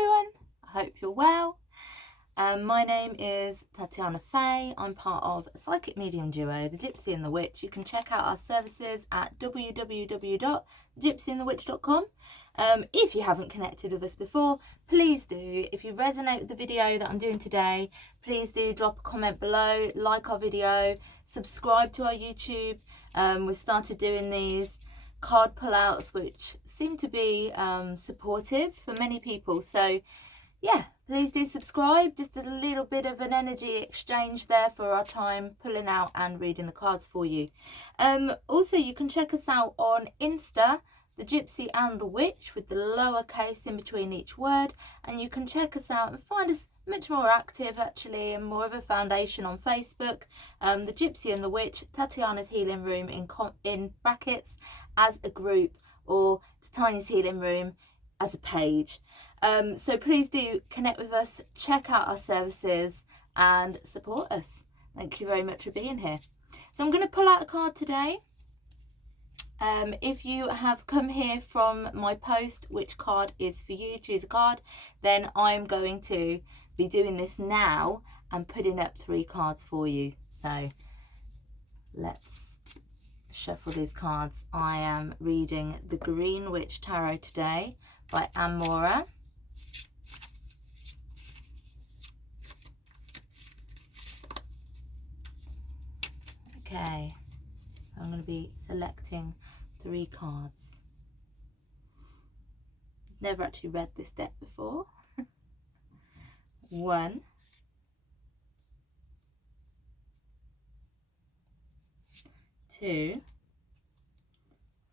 everyone, I hope you're well. My name is Titania Fae. I'm part of a psychic medium duo, The Gypsy and the Witch. You can check out our services at www.gypsyandthewitch.com. If you haven't connected with us before, please do. If you resonate with the video that I'm doing today, please do drop a comment below, like our video, subscribe to our YouTube. We've started doing these card pullouts which seem to be supportive for many people, so yeah, please do subscribe. Just a little bit of an energy exchange there for our time pulling out and reading the cards for you. Also, you can check us out on Insta, The Gypsy and the Witch, with the lowercase in between each word, and you can check us out and find us much more active actually and more of a foundation on Facebook, The Gypsy and the Witch, Tatiana's Healing Room in brackets as a group, or Titania's Healing Room as a page. So please do connect with us, check out our services and support us. Thank you very much for being here. So I'm going to pull out a card today. If you have come here from my post, which card is for you, choose a card, then I'm going to be doing this now and putting up 3 cards for you. So let's shuffle these cards. I am reading the Green Witch Tarot today by Amora. Okay, I'm going to be selecting 3 cards. Never actually read this deck before. 1, 2, let's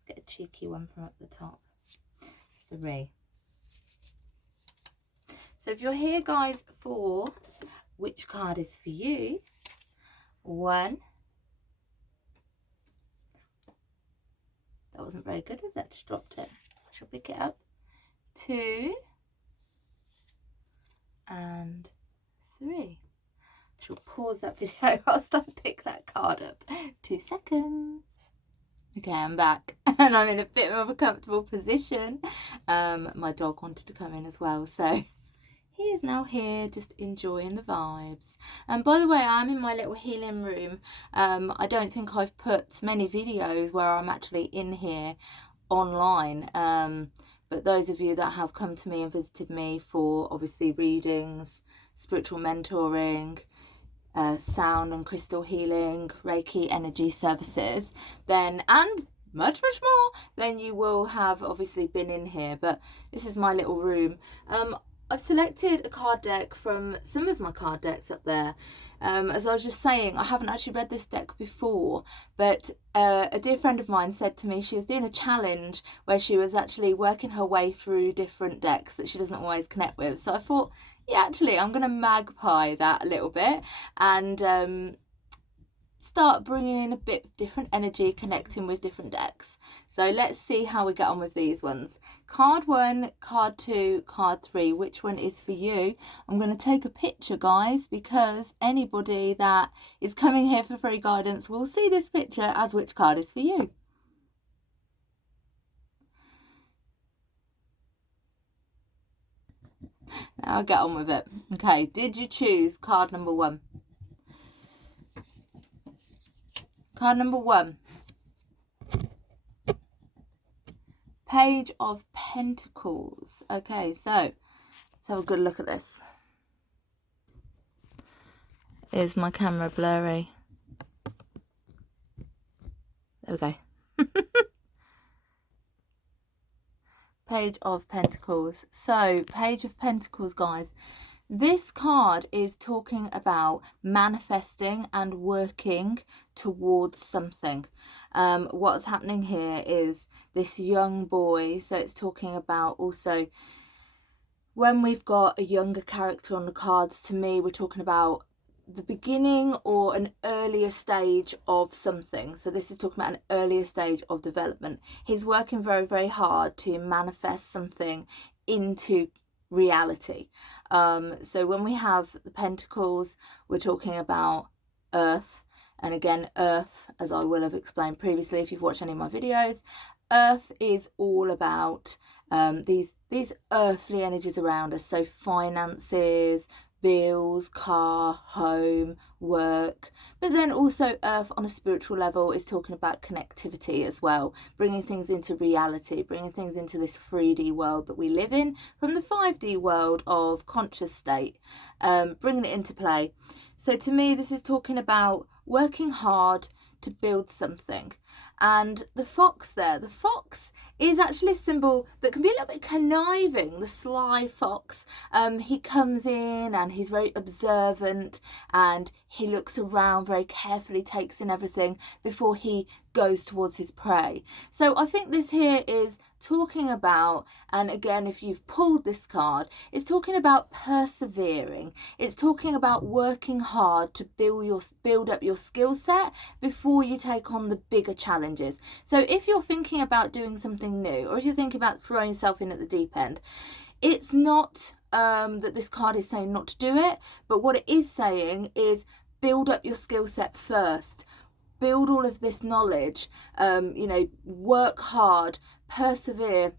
get a cheeky one from up the top, 3. So if you're here, guys, for which card is for you, 1, that wasn't very good, is that? Just dropped it. I shall pick it up. 2 and 3. I shall pause that video whilst I pick that card up. 2 seconds. Okay, I'm back and I'm in a bit more of a comfortable position. My dog wanted to come in as well, so he is now here just enjoying the vibes. And by the way, I'm in my little healing room. I don't think I've put many videos where I'm actually in here online, but those of you that have come to me and visited me for obviously readings, spiritual mentoring, sound and crystal healing, Reiki energy services, then, and much more, then you will have obviously been in here. But this is my little room. I've selected a card deck from some of my card decks up there. As I was just saying, I haven't actually read this deck before, but a dear friend of mine said to me she was doing a challenge where she was actually working her way through different decks that she doesn't always connect with. So I thought, yeah, actually, I'm going to magpie that a little bit and start bringing in a bit of different energy, connecting with different decks. So let's see how we get on with these ones. Card 1, card 2, card 3, which one is for you? I'm going to take a picture, guys, because anybody that is coming here for free guidance will see this picture as which card is for you. Now I'll get on with it. Okay, did you choose card number 1? Card number 1, Page of Pentacles. Okay, so let's have a good look at this. Is my camera blurry? There we go. Page of Pentacles. So, Page of Pentacles, guys. This card is talking about manifesting and working towards something. What's happening here is this young boy. So it's talking about also when we've got a younger character on the cards, to me, we're talking about the beginning or an earlier stage of something. So this is talking about an earlier stage of development. He's working very, very hard to manifest something into reality. So when we have the pentacles, we're talking about earth, and again, earth, as I will have explained previously if you've watched any of my videos, earth is all about these these earthly energies around us, so finances, bills, car, home, work, but then also earth on a spiritual level is talking about connectivity as well, bringing things into reality, bringing things into this 3D world that we live in from the 5D world of conscious state, bringing it into play. So to me, this is talking about working hard to build something. And the fox there, the fox is actually a symbol that can be a little bit conniving, the sly fox. He comes in and he's very observant and he looks around very carefully, takes in everything before he goes towards his prey. So I think this here is talking about, and again, if you've pulled this card, it's talking about persevering. It's talking about working hard to build up your skill set before you take on the bigger challenges. So if you're thinking about doing something new, or if you're thinking about throwing yourself in at the deep end, it's not that this card is saying not to do it, but what it is saying is build up your skill set first. Build all of this knowledge, work hard, persevere,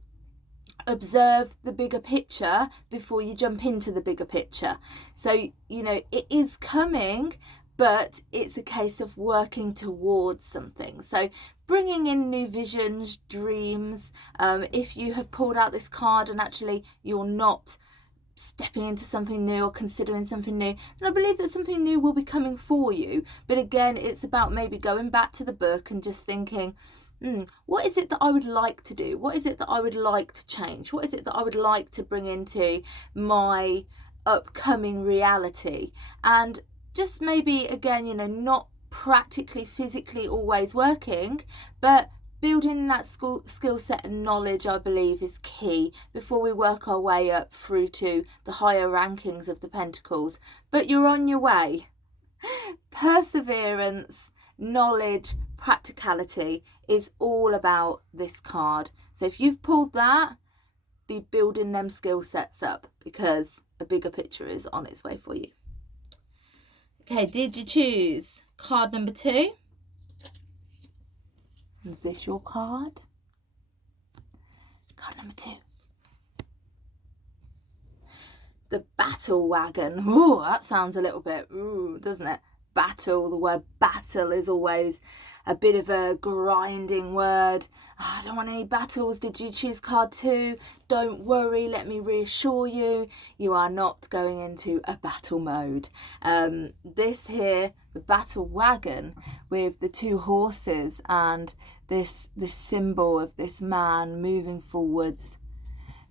observe the bigger picture before you jump into the bigger picture. So, it is coming, but it's a case of working towards something. So bringing in new visions, dreams. If you have pulled out this card and actually you're not stepping into something new or considering something new, then I believe that something new will be coming for you. But again, it's about maybe going back to the book and just thinking, what is it that I would like to do? What is it that I would like to change? What is it that I would like to bring into my upcoming reality? And just maybe, again, not practically, physically always working, but building that skill set and knowledge, I believe, is key before we work our way up through to the higher rankings of the Pentacles. But you're on your way. Perseverance, knowledge, practicality is all about this card. So if you've pulled that, be building them skill sets up, because a bigger picture is on its way for you. Okay, did you choose card number 2? Is this your card? Card number 2. The battle wagon. Ooh, that sounds a little bit, doesn't it? Battle, the word battle is always a bit of a grinding word. I don't want any battles. Did you choose card 2? Don't worry, let me reassure you, you are not going into a battle mode. This here, the battle wagon with the 2 horses and this symbol of this man moving forwards.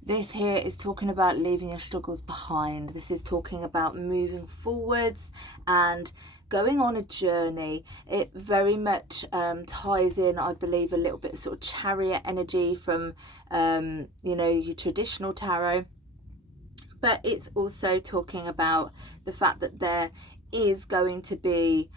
This here is talking about leaving your struggles behind. This is talking about moving forwards and going on a journey. It very much ties in, I believe, a little bit of sort of chariot energy from, your traditional tarot. But it's also talking about the fact that there is going to be,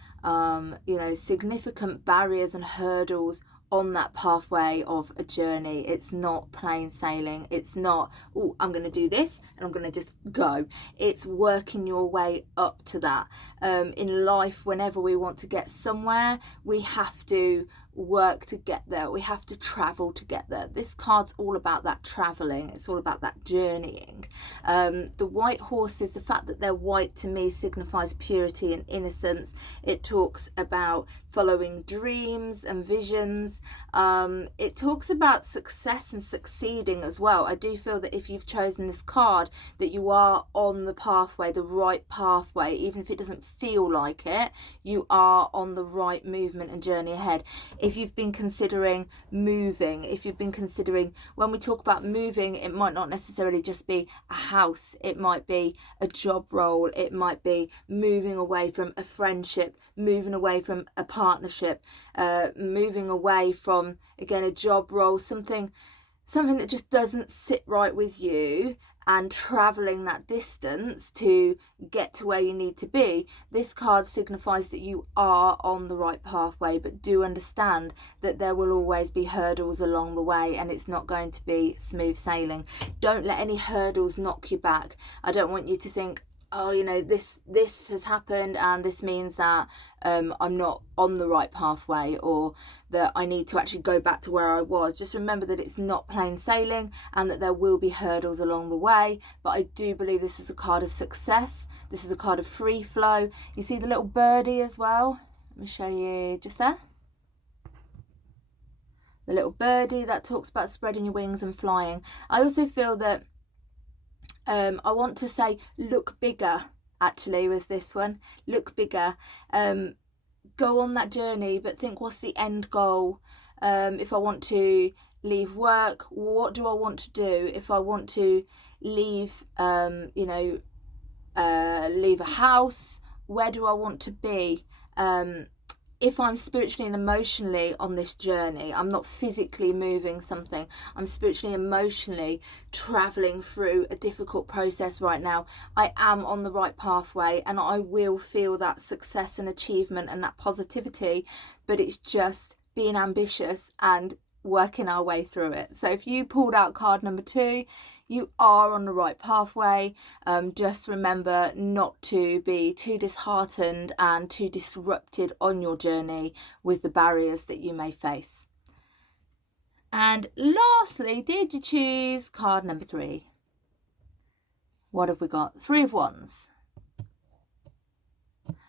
significant barriers and hurdles on that pathway of a journey. It's not plain sailing. It's not, I'm going to do this and I'm going to just go. It's working your way up to that. In life, whenever we want to get somewhere, we have to work to get there. We have to travel to get there. This card's all about that traveling. It's all about that journeying. The white horses, the fact that they're white, to me signifies purity and innocence. It talks about following dreams and visions. It talks about success and succeeding as well. I do feel that if you've chosen this card, that you are on the pathway, the right pathway. Even if it doesn't feel like it, you are on the right movement and journey ahead. If you've been considering moving, when we talk about moving, it might not necessarily just be a house. It might be a job role. It might be moving away from a friendship, moving away from a partnership, moving away from, again, a job role, something that just doesn't sit right with you, and traveling that distance to get to where you need to be. This card signifies that you are on the right pathway, but do understand that there will always be hurdles along the way, and it's not going to be smooth sailing. Don't let any hurdles knock you back. I don't want you to think, oh, you know, this has happened and this means that I'm not on the right pathway, or that I need to actually go back to where I was. Just remember that it's not plain sailing and that there will be hurdles along the way. But I do believe this is a card of success. This is a card of free flow. You see the little birdie as well? Let me show you just there. The little birdie that talks about spreading your wings and flying. I also feel that I want to say look bigger, actually, with this one. Look bigger. Go on that journey, but think, what's the end goal? If I want to leave work, what do I want to do? If I want to leave, leave a house, where do I want to be? If I'm spiritually and emotionally on this journey, I'm not physically moving something, I'm spiritually, emotionally traveling through a difficult process right now, I am on the right pathway and I will feel that success and achievement and that positivity, but it's just being ambitious and working our way through it. So if you pulled out card number 2, you are on the right pathway. Just remember not to be too disheartened and too disrupted on your journey with the barriers that you may face. And lastly, did you choose card number 3? What have we got? 3 of Wands.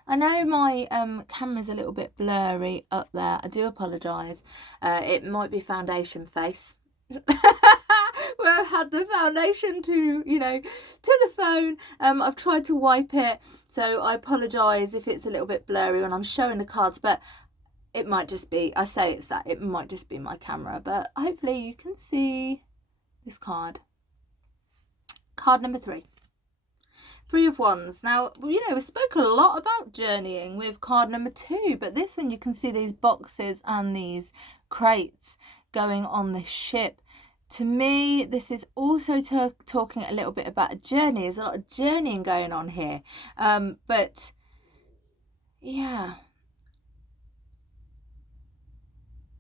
I know my camera's a little bit blurry up there. I do apologise. It might be foundation face. Where I've had the foundation to the phone. I've tried to wipe it, so I apologise if it's a little bit blurry when I'm showing the cards, but it might just be, it might just be my camera, but hopefully you can see this card. Card number 3. 3 of Wands. Now, we spoke a lot about journeying with card number 2, but this one you can see these boxes and these crates going on this ship. To me, this is also talking a little bit about a journey. There's a lot of journeying going on here. But yeah,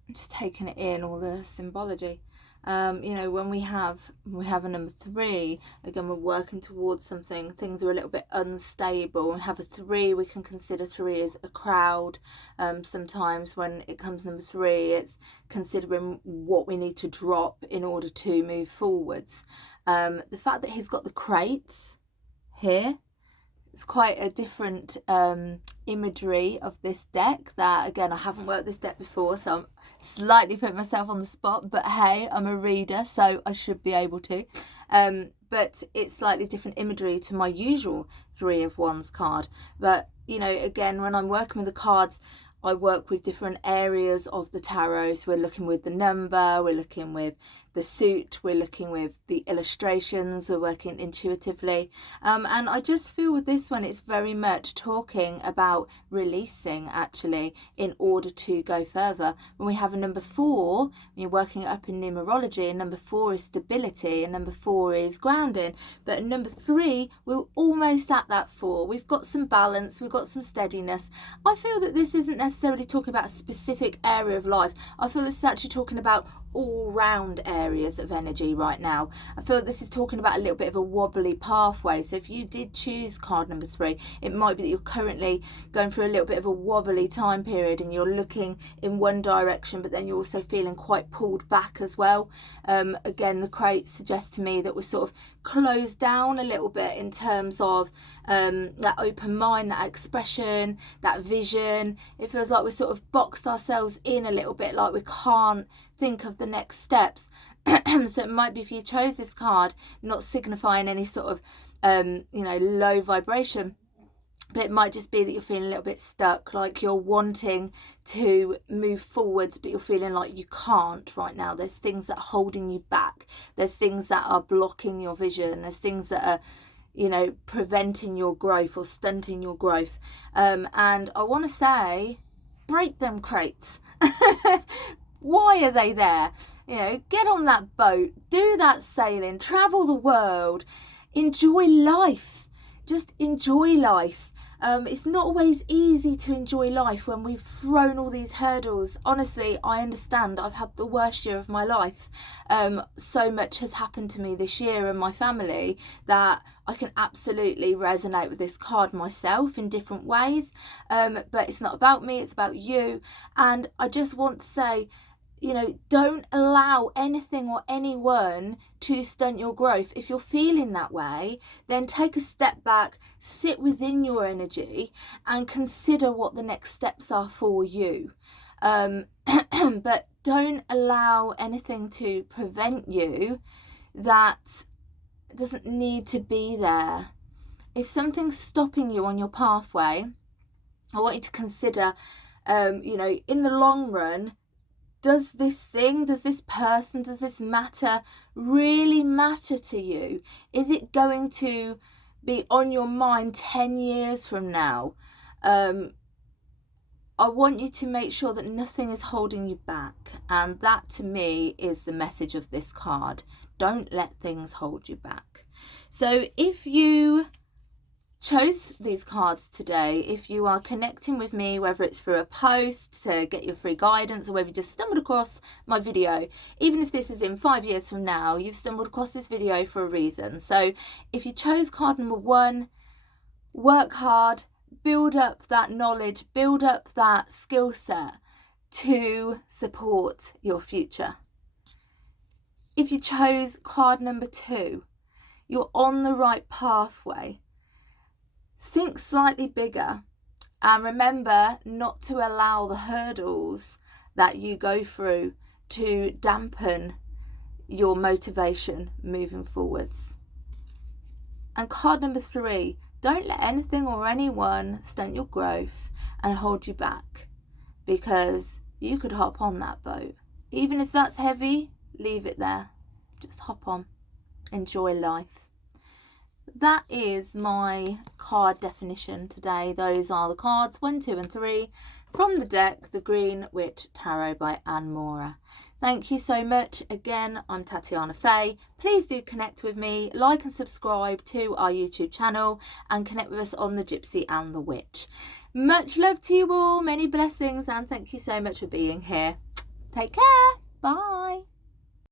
I'm just taking it in, all the symbology. When we have a number 3, again, we're working towards something. Things are a little bit unstable. When we have a 3, we can consider 3 as a crowd. Sometimes when it comes to number 3, it's considering what we need to drop in order to move forwards. The fact that he's got the crates here, it's quite a different imagery of this deck that, again, I haven't worked this deck before, so I'm slightly putting myself on the spot, but hey, I'm a reader, so I should be able to. But it's slightly different imagery to my usual 3 of Wands card. But, again, when I'm working with the cards, I work with different areas of the tarot. So we're looking with the number, we're looking with the suit, we're looking with the illustrations, we're working intuitively. And I just feel with this one, it's very much talking about releasing, actually, in order to go further. When we have a number 4, you're working up in numerology, and number 4 is stability, and number 4 is grounding. But number 3, we're almost at that 4. We've got some balance, we've got some steadiness. I feel that this isn't necessarily talking about a specific area of life. I feel this is actually talking about all-round areas of energy right now. I feel that this is talking about a little bit of a wobbly pathway. So if you did choose card number 3, it might be that you're currently going through a little bit of a wobbly time period and you're looking in one direction, but then you're also feeling quite pulled back as well. Again, the crate suggests to me that we're sort of closed down a little bit in terms of that open mind, that expression, that vision. It feels like we're sort of boxed ourselves in a little bit, like we can't think of the next steps. So it might be, if you chose this card, not signifying any sort of low vibration, but it might just be that you're feeling a little bit stuck, like you're wanting to move forwards, but you're feeling like you can't right now. There's things that are holding you back. There's things that are blocking your vision. There's things that are preventing your growth or stunting your growth. And I want to say, break them crates. Why are they there? Get on that boat, do that sailing, travel the world, enjoy life. just enjoy life. It's not always easy to enjoy life when we've thrown all these hurdles. Honestly, I understand. I've had the worst year of my life. So much has happened to me this year and my family that I can absolutely resonate with this card myself in different ways. But it's not about me, it's about you. And I just want to say, you know, don't allow anything or anyone to stunt your growth. If you're feeling that way, then take a step back, sit within your energy and consider what the next steps are for you. But don't allow anything to prevent you that doesn't need to be there. If something's stopping you on your pathway, I want you to consider, you know, in the long run, does this thing, does this person, does this matter really matter to you? Is it going to be on your mind 10 years from now? I want you to make sure that nothing is holding you back. And that to me is the message of this card. Don't let things hold you back. So if you chose these cards today, if you are connecting with me, whether it's through a post to get your free guidance or whether you just stumbled across my video, even if this is in 5 years from now, you've stumbled across this video for a reason. So if you chose card number 1, work hard, build up that knowledge, build up that skill set to support your future. If you chose card number 2, you're on the right pathway. Think slightly bigger and remember not to allow the hurdles that you go through to dampen your motivation moving forwards. And card number 3, don't let anything or anyone stunt your growth and hold you back, because you could hop on that boat. Even if that's heavy, leave it there. Just hop on. Enjoy life. That is my card definition today. Those are the cards 1, 2 and 3 from the deck, the Green Witch Tarot by Anne Mora. Thank you so much. Again, I'm Titania Fae. Please do connect with me, like and subscribe to our YouTube channel and connect with us on the Gypsy and the Witch. Much love to you all, many blessings, and thank you so much for being here. Take care. Bye.